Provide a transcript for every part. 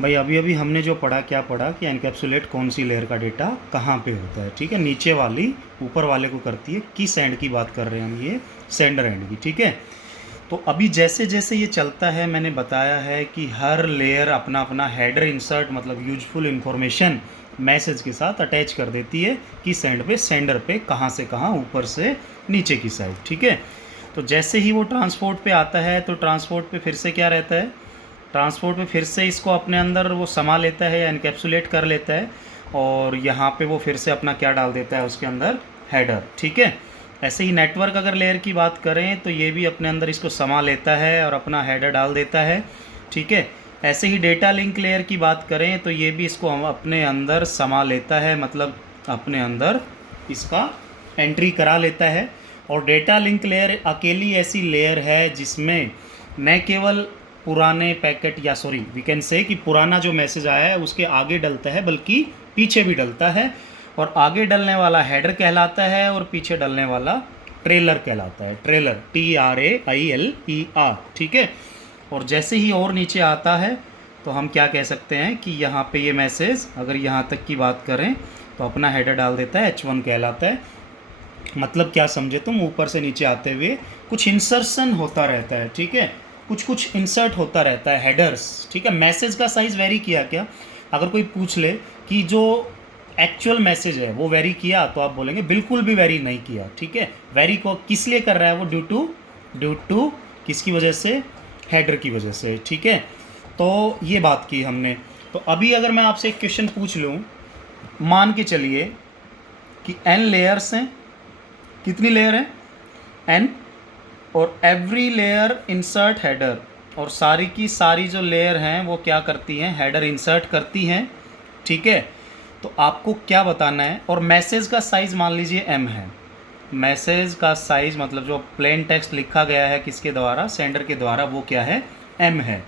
भाई अभी अभी हमने जो पढ़ा, क्या पढ़ा कि एनकैप्सुलेट कौन सी लेयर का डेटा कहाँ पे होता है, ठीक है। नीचे वाली ऊपर वाले को करती है, किस एंड की बात कर रहे हैं हम, ये सेंडर एंड की, ठीक है। तो अभी जैसे जैसे ये चलता है, मैंने बताया है कि हर लेयर अपना अपना हेडर इंसर्ट मतलब यूजफुल इन्फॉर्मेशन मैसेज के साथ अटैच कर देती है, किस एंड पे, सेंडर पे, कहाँ से कहाँ, ऊपर से नीचे की साइड, ठीक है। तो जैसे ही वो ट्रांसपोर्ट पे आता है तो ट्रांसपोर्ट पे फिर से क्या रहता है, ट्रांसपोर्ट में फिर से इसको अपने अंदर वो समा लेता है या एनकैप्सुलेट कर लेता है, और यहाँ पे वो फिर से अपना क्या डाल देता है उसके अंदर, हेडर, ठीक है। ऐसे ही नेटवर्क अगर लेयर की बात करें तो ये भी अपने अंदर इसको समा लेता है और अपना हेडर डाल देता है, ठीक है। ऐसे ही डेटा लिंक लेयर की बात करें तो ये भी इसको हम अपने अंदर समा लेता है, मतलब अपने अंदर इसका एंट्री करा लेता है। और डेटा लिंक लेयर अकेली ऐसी लेयर है जिसमें न केवल पुराने पैकेट या सॉरी वी कैन से कि पुराना जो मैसेज आया है उसके आगे डलता है, बल्कि पीछे भी डलता है। और आगे डलने वाला हेडर कहलाता है और पीछे डलने वाला ट्रेलर कहलाता है, ट्रेलर, TRAILER, ठीक है। और जैसे ही और नीचे आता है तो हम क्या कह सकते हैं कि यहाँ पे ये मैसेज अगर यहाँ तक की बात करें तो अपना हेडर डाल देता है, H1 कहलाता है। मतलब क्या समझे तुम, ऊपर से नीचे आते हुए कुछ इंसर्शन होता रहता है, ठीक है, कुछ कुछ इंसर्ट होता रहता है, हेडर्स, ठीक है। मैसेज का साइज़ वेरी किया क्या, अगर कोई पूछ ले कि जो एक्चुअल मैसेज है वो वेरी किया, तो आप बोलेंगे बिल्कुल भी वेरी नहीं किया, ठीक है। वेरी को किस लिए कर रहा है वो, ड्यू टू किसकी वजह से, हेडर की वजह से, ठीक है। तो ये बात की हमने। तो अभी अगर मैं आपसे एक क्वेश्चन पूछ लूँ, मान के चलिए कि n लेयर्स हैं, कितनी लेयर है, n, और एवरी लेयर इंसर्ट हेडर, और सारी की सारी जो लेयर हैं वो क्या करती हैं, हेडर इंसर्ट करती हैं, ठीक है। तो आपको क्या बताना है, और मैसेज का साइज़ मान लीजिए m है, मैसेज का साइज़ मतलब जो प्लेन टेक्स्ट लिखा गया है किसके द्वारा, सेंडर के द्वारा, वो क्या है, m है।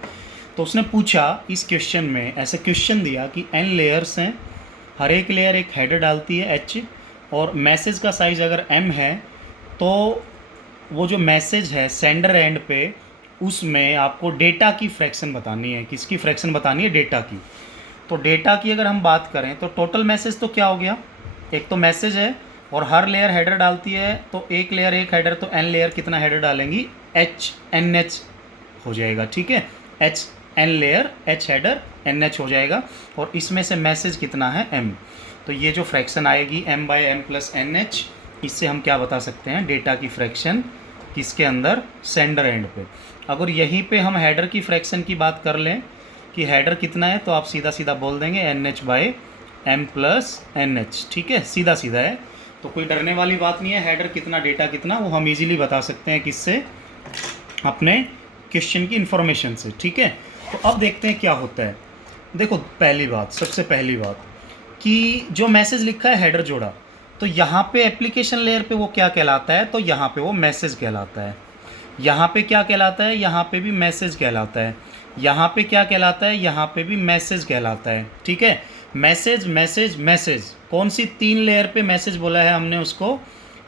तो उसने पूछा इस क्वेश्चन में, ऐसे क्वेश्चन दिया कि n लेयर्स हैं, हर एक लेयर एक हेडर डालती है h, और मैसेज का साइज़ अगर m है तो वो जो मैसेज है सेंडर एंड पे, उसमें आपको डेटा की फ्रैक्शन बतानी है, किसकी फ्रैक्शन बतानी है, डेटा की। तो डेटा की अगर हम बात करें तो टोटल मैसेज तो क्या हो गया, एक तो मैसेज है और हर लेयर हेडर डालती है, तो एक लेयर एक हेडर, तो n लेयर कितना हेडर डालेंगी, NH हो जाएगा, ठीक है। n layer, h header, NH हो जाएगा, और इसमें से मैसेज कितना है, m। तो ये जो फ्रैक्शन आएगी m/m+nh, इससे हम क्या बता सकते हैं, डेटा की फ्रैक्शन किसके अंदर, सेंडर एंड पे। अगर यहीं पे हम हेडर की फ्रैक्शन की बात कर लें कि हेडर कितना है, तो आप सीधा सीधा बोल देंगे NH/m+nh, ठीक है, सीधा सीधा है। तो कोई डरने वाली बात नहीं है, हेडर कितना डेटा कितना वो हम इजीली बता सकते हैं, किससे, अपने क्वेश्चन की इन्फॉर्मेशन से, ठीक है। तो अब देखते हैं क्या होता है। देखो पहली बात, सबसे पहली बात कि जो मैसेज लिखा है हेडर जोड़ा, तो यहाँ पे एप्लीकेशन लेयर पे वो क्या कहलाता है, तो यहाँ पे वो मैसेज कहलाता है। यहाँ पे क्या कहलाता है, यहाँ पे भी मैसेज कहलाता है। यहाँ पे क्या कहलाता है, यहाँ पे भी मैसेज कहलाता है, ठीक है। मैसेज मैसेज मैसेज, कौन सी तीन लेयर पे मैसेज बोला है हमने उसको,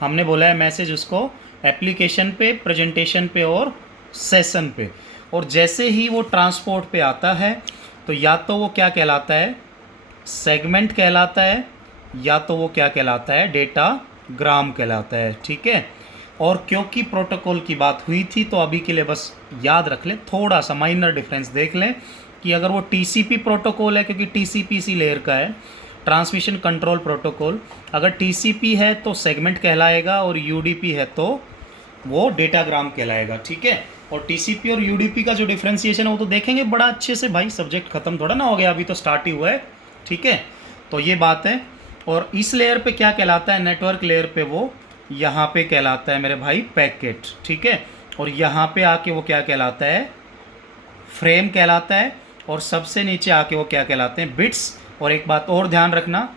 हमने बोला है मैसेज उसको एप्लीकेशन पे, प्रेजेंटेशन पे और सेशन पे। और जैसे ही वो ट्रांसपोर्ट पे आता है तो या तो वो क्या कहलाता है, सेगमेंट कहलाता है, या तो वो क्या कहलाता है, डेटा ग्राम कहलाता है, ठीक है। और क्योंकि प्रोटोकॉल की बात हुई थी तो अभी के लिए बस याद रख लें, थोड़ा सा माइनर डिफरेंस देख लें कि अगर वो TCP प्रोटोकॉल है, क्योंकि TCP इसी लेयर का है, ट्रांसमिशन कंट्रोल प्रोटोकॉल, अगर TCP है तो सेगमेंट कहलाएगा, और UDP है तो वो डेटाग्राम कहलाएगा, ठीक है। और TCP और UDP का जो डिफ्रेंसिएशन है वो तो देखेंगे बड़ा अच्छे से, भाई सब्जेक्ट ख़त्म थोड़ा ना हो गया, अभी तो स्टार्ट ही हुआ है, ठीक है। तो ये बात है। और इस लेयर पे क्या कहलाता है, नेटवर्क लेयर पे वो यहाँ पे कहलाता है मेरे भाई पैकेट, ठीक है। और यहाँ पे आके वो क्या कहलाता है, फ्रेम कहलाता है। और सबसे नीचे आके वो क्या कहलाते हैं, बिट्स। और एक बात और ध्यान रखना,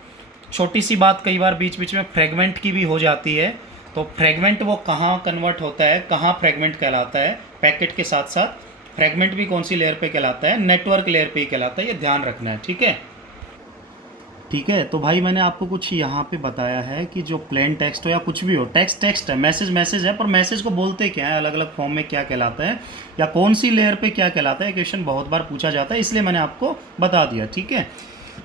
छोटी सी बात कई बार बीच बीच में फ्रेगमेंट की भी हो जाती है, तो फ्रेगमेंट वो कहाँ कन्वर्ट होता है, कहाँ फ्रेगमेंट कहलाता है, पैकेट के साथ साथ फ्रेगमेंट भी कौन सी लेयर पे कहलाता है, नेटवर्क लेयर पे ही कहलाता है, ये ध्यान रखना है, ठीक है। ठीक है। तो भाई मैंने आपको कुछ यहाँ पे बताया है कि जो प्लेन टेक्स्ट हो या कुछ भी हो, टेक्स्ट टेक्स्ट है, मैसेज मैसेज है, पर मैसेज को बोलते क्या है, अलग अलग फॉर्म में क्या कहलाता है, या कौन सी लेयर पे क्या कहलाता है, क्वेश्चन बहुत बार पूछा जाता है, इसलिए मैंने आपको बता दिया। ठीक है,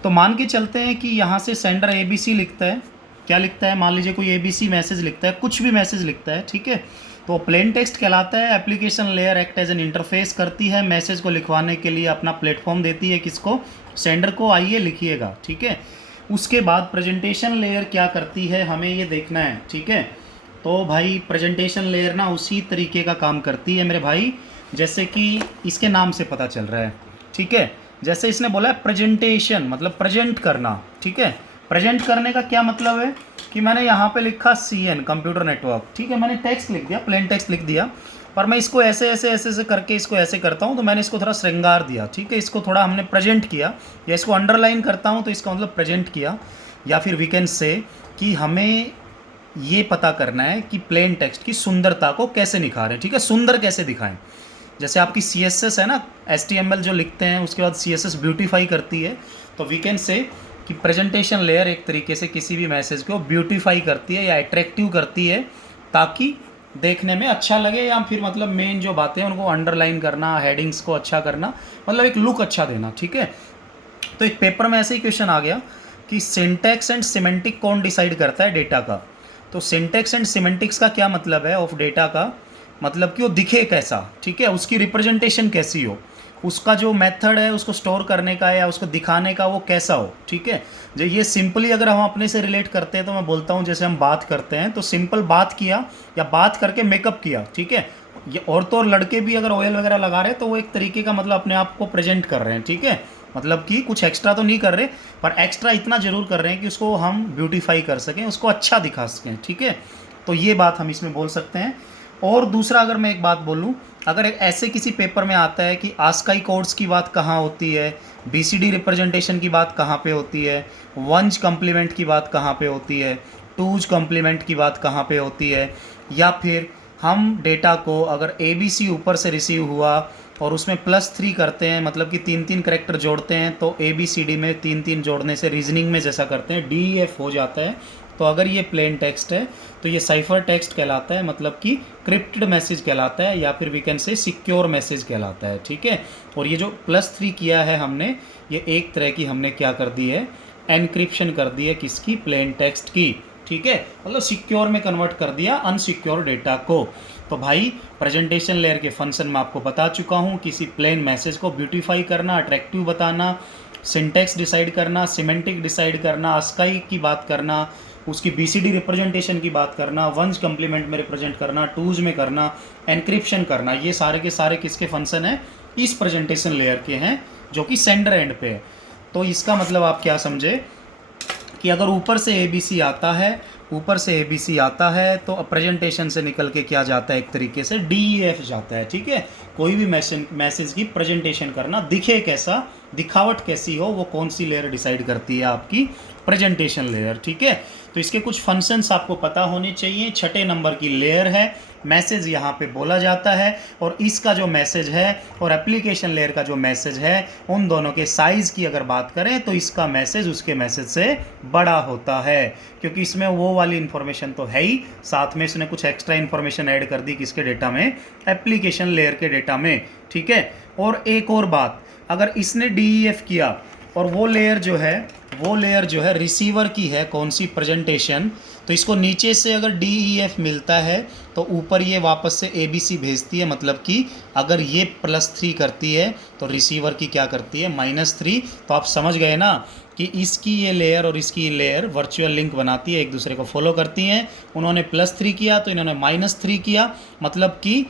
तो मान के चलते हैं कि यहाँ से सेंडर ABC लिखता है, क्या लिखता है, मान लीजिए कोई ABC मैसेज लिखता है, कुछ भी मैसेज लिखता है। ठीक है, तो प्लेन टेक्स्ट कहलाता है। Application layer act as an interface करती है, मैसेज को लिखवाने के लिए अपना प्लेटफॉर्म देती है, किसको, सेंडर को। आइए लिखिएगा। ठीक है, उसके बाद प्रेजेंटेशन लेयर क्या करती है, हमें ये देखना है। ठीक है, तो भाई प्रेजेंटेशन लेयर ना उसी तरीके का काम करती है मेरे भाई, जैसे कि इसके नाम से पता चल रहा है। ठीक है, जैसे इसने बोला है प्रेजेंटेशन, मतलब प्रेजेंट करना। ठीक है, प्रेजेंट करने का क्या मतलब है कि मैंने यहाँ पे लिखा CN कंप्यूटर नेटवर्क। ठीक है, मैंने टेक्स्ट लिख दिया, प्लेन टेक्स्ट लिख दिया, पर मैं इसको ऐसे ऐसे ऐसे ऐसे करके इसको ऐसे करता हूँ, तो मैंने इसको थोड़ा श्रृंगार दिया। ठीक है, इसको थोड़ा हमने प्रेजेंट किया, या इसको अंडरलाइन करता हूँ तो इसका मतलब प्रेजेंट किया। या फिर वी कैन से कि हमें ये पता करना है कि प्लेन टेक्स्ट की सुंदरता को कैसे निखारें। ठीक है, सुंदर कैसे दिखाएं। जैसे आपकी CSS है ना, HTML जो लिखते हैं उसके बाद CSS ब्यूटीफाई करती है, तो वी कैन से कि प्रेजेंटेशन लेयर एक तरीके से किसी भी मैसेज को ब्यूटीफाई करती है या अट्रैक्टिव करती है, ताकि देखने में अच्छा लगे, या फिर मतलब मेन जो बातें हैं उनको अंडरलाइन करना, हेडिंग्स को अच्छा करना, मतलब एक लुक अच्छा देना। ठीक है, तो एक पेपर में ऐसे ही क्वेश्चन आ गया कि सिंटैक्स एंड सिमेंटिक कौन डिसाइड करता है डेटा का। तो सिंटैक्स एंड सिमेंटिक्स का क्या मतलब है, ऑफ डेटा का मतलब कि वो दिखे कैसा। ठीक है, उसकी रिप्रेजेंटेशन कैसी हो, उसका जो मेथड है उसको स्टोर करने का या उसको दिखाने का वो कैसा हो। ठीक है, जो ये सिंपली अगर हम अपने से रिलेट करते हैं तो मैं बोलता हूँ जैसे हम बात करते हैं, तो सिंपल बात किया या बात करके मेकअप किया। ठीक है, ये औरतों और लड़के भी अगर ऑयल वगैरह लगा रहे हैं तो वो एक तरीके का मतलब अपने आप को प्रेजेंट कर रहे हैं। ठीक है, मतलब कि कुछ एक्स्ट्रा तो नहीं कर रहे, पर एक्स्ट्रा इतना ज़रूर कर रहे हैं कि उसको हम ब्यूटीफाई कर सकें, उसको अच्छा दिखा सकें। ठीक है, तो ये बात हम इसमें बोल सकते हैं। और दूसरा अगर मैं एक बात बोलूँ, अगर एक ऐसे किसी पेपर में आता है कि आस्काई कोड्स की बात कहाँ होती है, BCD रिप्रेजेंटेशन की बात कहाँ पे होती है, वंज कम्प्लीमेंट की बात कहाँ पे होती है, टूज कम्प्लीमेंट की बात कहाँ पे होती है, या फिर हम डेटा को अगर ABC ऊपर से रिसीव हुआ और उसमें +3 करते हैं, मतलब कि 3-3 करेक्टर जोड़ते हैं, तो ABCD में 3-3 जोड़ने से रीजनिंग में जैसा करते हैं DEF हो जाता है। तो अगर ये प्लेन टेक्स्ट है तो ये साइफर टेक्स्ट कहलाता है, मतलब कि क्रिप्टेड मैसेज कहलाता है, या फिर we can say secure message कहलाता है। ठीक है, और ये जो +3 किया है हमने, ये एक तरह की हमने क्या कर दी है, एनक्रिप्शन कर दी है, किसकी, प्लेन टेक्स्ट की। ठीक है, मतलब सिक्योर में कन्वर्ट कर दिया अनसिक्योर डेटा को। तो भाई प्रेजेंटेशन लेयर के फंक्शन में आपको बता चुका हूँ, किसी प्लेन मैसेज को ब्यूटीफाई करना, अट्रैक्टिव बताना, सिंटेक्स डिसाइड करना, सिमेंटिक डिसाइड करना, आस्काई की बात करना, उसकी BCD रिप्रेजेंटेशन की बात करना, वंस कम्प्लीमेंट में रिप्रेजेंट करना, टूज में करना, एनक्रिप्शन करना, ये सारे के सारे किसके फंक्शन हैं, इस प्रेजेंटेशन लेयर के हैं, जो कि सेंडर एंड पे है। तो इसका मतलब आप क्या समझे कि अगर ऊपर से ABC आता है, ऊपर से ABC आता है, तो प्रेजेंटेशन से निकल के क्या जाता है, एक तरीके से DEF जाता है। ठीक है, कोई भी मैसेज की प्रेजेंटेशन करना, दिखे कैसा, दिखावट कैसी हो, वो कौन सी लेयर डिसाइड करती है, आपकी प्रेजेंटेशन लेयर। ठीक है, तो इसके कुछ फंक्शंस आपको पता होने चाहिए। 6 नंबर की लेयर है, मैसेज यहाँ पे बोला जाता है, और इसका जो मैसेज है और एप्लीकेशन लेयर का जो मैसेज है, उन दोनों के साइज़ की अगर बात करें तो इसका मैसेज उसके मैसेज से बड़ा होता है, क्योंकि इसमें वो वाली इन्फॉर्मेशन तो है ही, साथ में इसने कुछ एक्स्ट्रा इन्फॉर्मेशन ऐड कर दी किसके डेटा में, एप्लीकेशन लेयर के डेटा में। ठीक है, और एक और बात, अगर इसने DEF किया और वो लेयर जो है रिसीवर की है, कौन सी, प्रेजेंटेशन, तो इसको नीचे से अगर DEF मिलता है तो ऊपर ये वापस से ABC भेजती है, मतलब कि अगर ये +3 करती है तो रिसीवर की क्या करती है, -3। तो आप समझ गए ना कि इसकी ये लेयर और इसकी ये लेयर वर्चुअल लिंक बनाती है, एक दूसरे को फॉलो करती हैं। उन्होंने +3 किया तो इन्होंने -3 किया, मतलब कि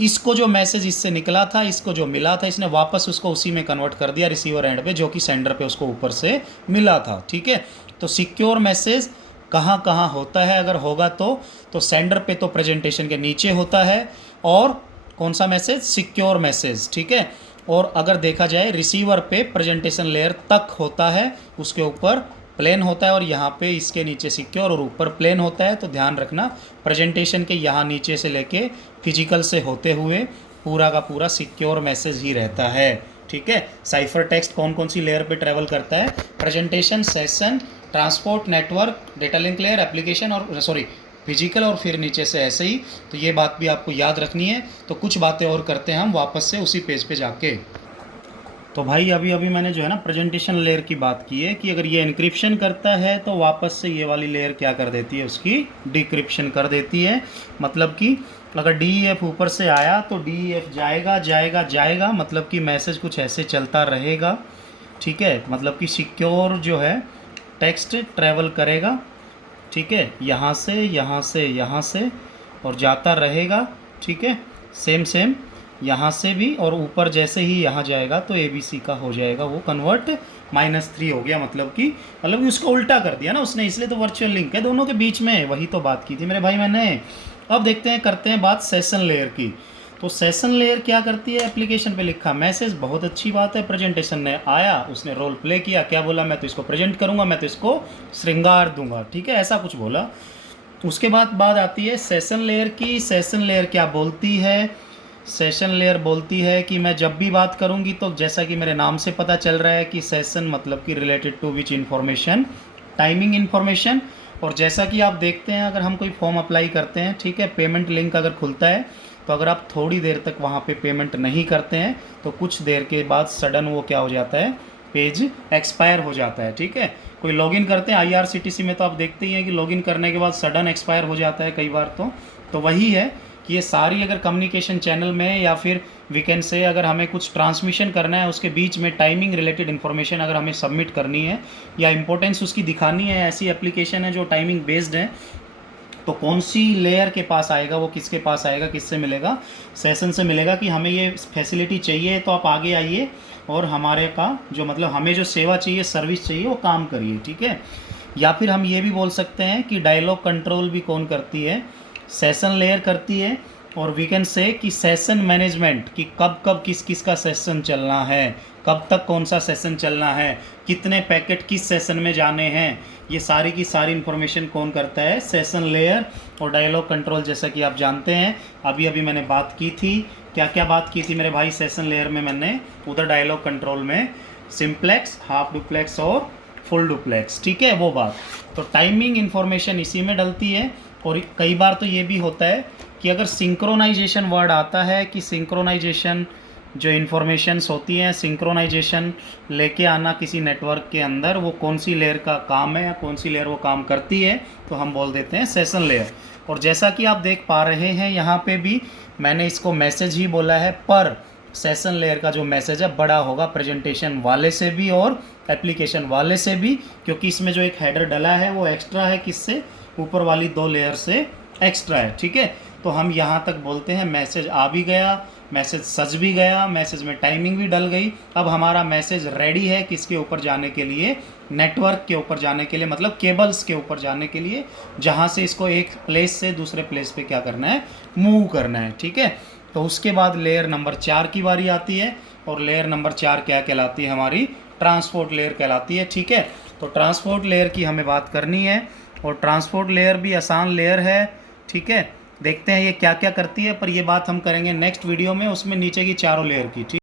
इसको जो मैसेज इससे निकला था, इसको जो मिला था, इसने वापस उसको उसी में कन्वर्ट कर दिया रिसीवर एंड पे, जो कि सेंडर पे उसको ऊपर से मिला था। ठीक है, तो सिक्योर मैसेज कहाँ कहाँ होता है, अगर होगा तो सेंडर पे तो प्रेजेंटेशन के नीचे होता है, और कौन सा मैसेज, सिक्योर मैसेज। ठीक है, और अगर देखा जाए रिसीवर पे प्रेजेंटेशन लेयर तक होता है, उसके ऊपर प्लेन होता है, और यहाँ पे इसके नीचे सिक्योर और ऊपर प्लेन होता है। तो ध्यान रखना, प्रेजेंटेशन के यहाँ नीचे से लेके फिजिकल से होते हुए पूरा का पूरा सिक्योर मैसेज ही रहता है। ठीक है। साइफर टेक्स्ट कौन कौन सी लेयर पे ट्रैवल करता है, presentation, session, transport, network, data link layer, application और फिजिकल, और फिर नीचे से ऐसे ही। तो ये बात भी आपको याद रखनी है। तो कुछ बातें और करते हैं हम वापस से उसी पेज पे जाके। तो भाई अभी अभी मैंने जो है ना प्रेजेंटेशन लेयर की बात की है कि अगर ये इनक्रिप्शन करता है तो वापस से ये वाली लेयर क्या कर देती है, उसकी डिक्रिप्शन कर देती है। मतलब कि अगर DEF ऊपर से आया तो DEF जाएगा जाएगा जाएगा, मतलब कि मैसेज कुछ ऐसे चलता रहेगा, ठीक है। मतलब कि सिक्योर जो है टेक्स्ट ट्रैवल करेगा, ठीक है, यहाँ से यहाँ से यहाँ से और जाता रहेगा, ठीक है। सेम सेम यहाँ से भी, और ऊपर जैसे ही यहाँ जाएगा तो ABC का हो जाएगा वो कन्वर्ट -3 हो गया। मतलब कि उसको उल्टा कर दिया ना उसने, इसलिए तो वर्चुअल लिंक है दोनों के बीच में। वही तो बात की थी मेरे भाई मैंने। अब देखते हैं, करते हैं बात सेशन लेयर की। तो सेशन लेयर क्या करती है, एप्लीकेशन पे लिखा मैसेज, बहुत अच्छी बात है। प्रेजेंटेशन ने आया, उसने रोल प्ले किया, क्या बोला, मैं तो इसको प्रेजेंट करूँगा, मैं तो इसको श्रृंगार दूंगा, ठीक है, ऐसा कुछ बोला। उसके बाद बात आती है सेशन लेयर की। सेशन लेयर क्या बोलती है, सेशन लेयर बोलती है कि मैं जब भी बात करूंगी तो जैसा कि मेरे नाम से पता चल रहा है कि सेशन मतलब कि related to which information, timing information. और जैसा कि आप देखते हैं अगर हम कोई फॉर्म अप्लाई करते हैं, ठीक है, पेमेंट लिंक अगर खुलता है तो अगर आप थोड़ी देर तक वहाँ पे पेमेंट नहीं करते हैं तो कुछ देर के बाद सडन वो क्या हो जाता है, पेज एक्सपायर हो जाता है, ठीक है। कोई लॉगिन करते हैं IRCTC में तो आप देखते ही हैं कि लॉगिन करने के बाद सडन एक्सपायर हो जाता है कई बार। तो वही है कि ये सारी अगर कम्युनिकेशन चैनल में या फिर वी कैन से अगर हमें कुछ ट्रांसमिशन करना है, उसके बीच में टाइमिंग रिलेटेड इन्फॉर्मेशन अगर हमें सबमिट करनी है या इंपॉर्टेंस उसकी दिखानी है, ऐसी एप्लीकेशन है जो टाइमिंग बेस्ड है, तो कौन सी लेयर के पास आएगा, वो किसके पास आएगा, किससे मिलेगा, सेशन से मिलेगा कि हमें ये फैसिलिटी चाहिए तो आप आगे आइए और हमारे का जो मतलब हमें जो सेवा चाहिए, सर्विस चाहिए, वो काम करिए, ठीक है। या फिर हम ये भी बोल सकते हैं कि डायलॉग कंट्रोल भी कौन करती है, सेशन लेयर करती है। और वी कैन से कि सेशन मैनेजमेंट, कि कब कब किस किस का सेशन चलना है, कब तक कौन सा सेशन चलना है, कितने पैकेट किस सेशन में जाने हैं, ये सारी की सारी इन्फॉर्मेशन कौन करता है, सेशन लेयर। और डायलॉग कंट्रोल जैसा कि आप जानते हैं, अभी अभी मैंने बात की थी, क्या क्या बात की थी मेरे भाई सेशन लेयर में मैंने, उधर डायलॉग कंट्रोल में सिंप्लेक्स, हाफ डुप्लेक्स और फुल डुप्लेक्स, ठीक है, वो बात। तो टाइमिंग इन्फॉर्मेशन इसी में डलती है। और कई बार तो ये भी होता है कि अगर सिंक्रोनाइजेशन वर्ड आता है कि सिंक्रोनाइजेशन जो इन्फॉर्मेशंस होती हैं, सिंक्रोनाइजेशन लेके आना किसी नेटवर्क के अंदर, वो कौन सी लेयर का काम है या कौन सी लेयर वो काम करती है, तो हम बोल देते हैं सेशन लेयर। और जैसा कि आप देख पा रहे हैं यहाँ पे भी मैंने इसको मैसेज ही बोला है, पर सेशन लेयर का जो मैसेज है बड़ा होगा प्रेजेंटेशन वाले से भी और एप्लीकेशन वाले से भी, क्योंकि इसमें जो एक हेडर डला है वो एक्स्ट्रा है, किससे, ऊपर वाली 2 लेयर से एक्स्ट्रा है, ठीक है। तो हम यहाँ तक बोलते हैं मैसेज आ भी गया, मैसेज सज भी गया, मैसेज में टाइमिंग भी डल गई। अब हमारा मैसेज रेडी है किसके ऊपर जाने के लिए, नेटवर्क के ऊपर जाने के लिए, मतलब केबल्स के ऊपर जाने के लिए, जहाँ से इसको एक प्लेस से दूसरे प्लेस पे क्या करना है, मूव करना है, ठीक है। तो उसके बाद लेयर नंबर 4 की बारी आती है, और लेयर नंबर 4 क्या कहलाती है, हमारी ट्रांसपोर्ट लेयर कहलाती है, ठीक है। तो ट्रांसपोर्ट लेयर की हमें बात करनी है, और ट्रांसपोर्ट लेयर भी आसान लेयर है, ठीक है। देखते हैं ये क्या क्या करती है, पर ये बात हम करेंगे नेक्स्ट वीडियो में, उसमें नीचे की चारों लेयर की, ठीक।